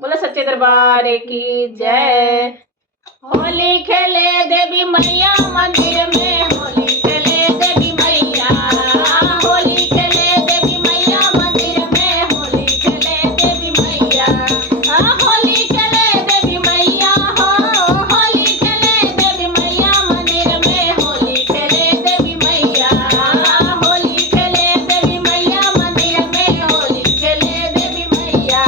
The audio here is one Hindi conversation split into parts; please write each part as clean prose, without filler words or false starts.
बोलो सच्चे दरबार की जय। होली खेले देवी मैया मंदिर में, होली खेले देवी मैया, होली खेले देवी मैया मंदिर में, होली खेले देवी मैया, होली खेले देवी मैया हो, होली खेले देवी मैया मंदिर में, होली खेले देवी मैया, होली खेले देवी मैया मंदिर में, होली खेले देवी मैया।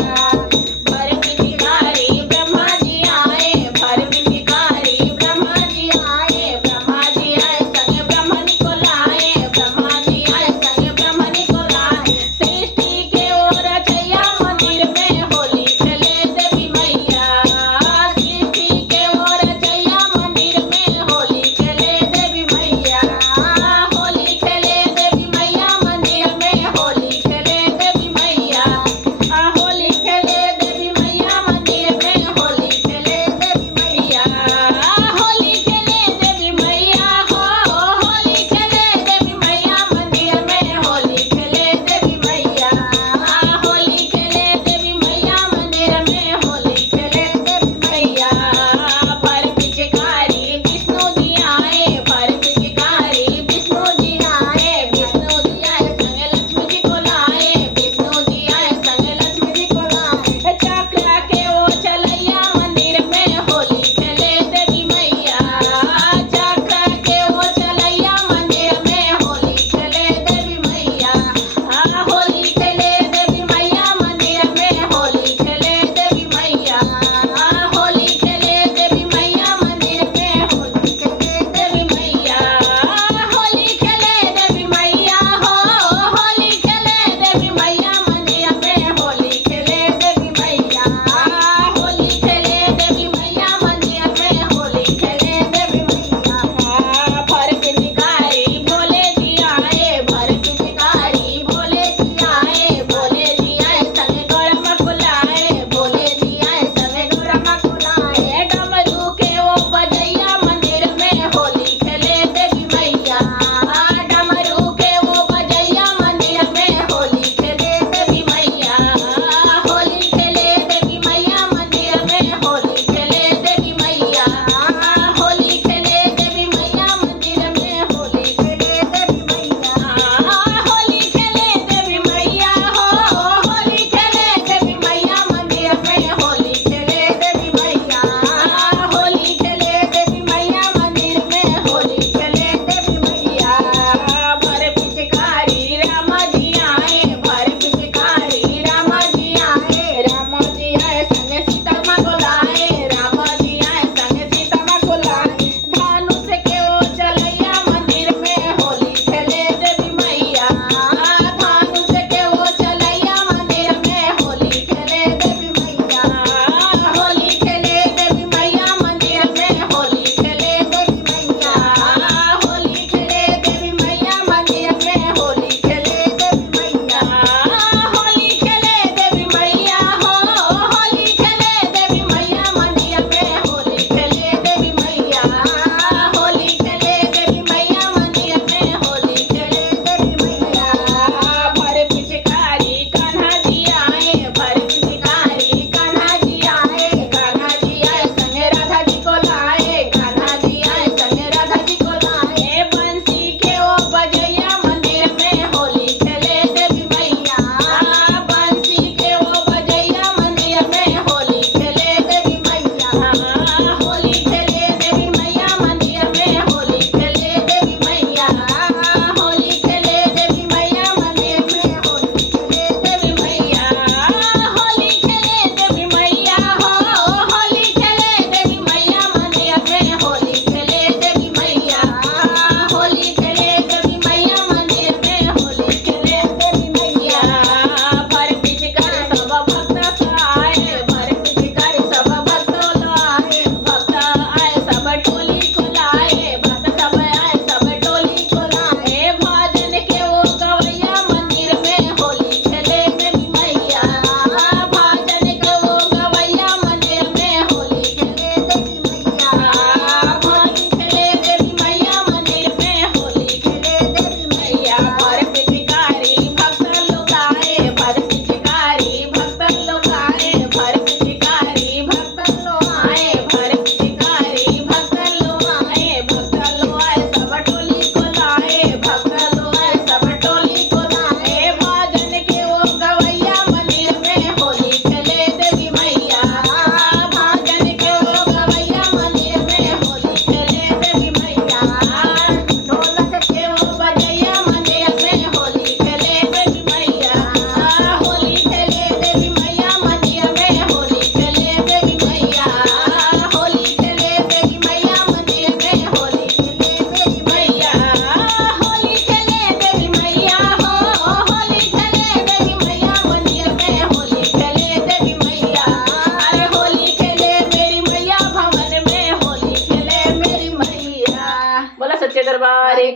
भर पिचकारी ब्रह्मा जी आए, भर पिचकारी ब्रह्मा जी आए, ब्रह्मा जी आए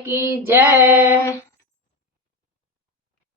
की जय।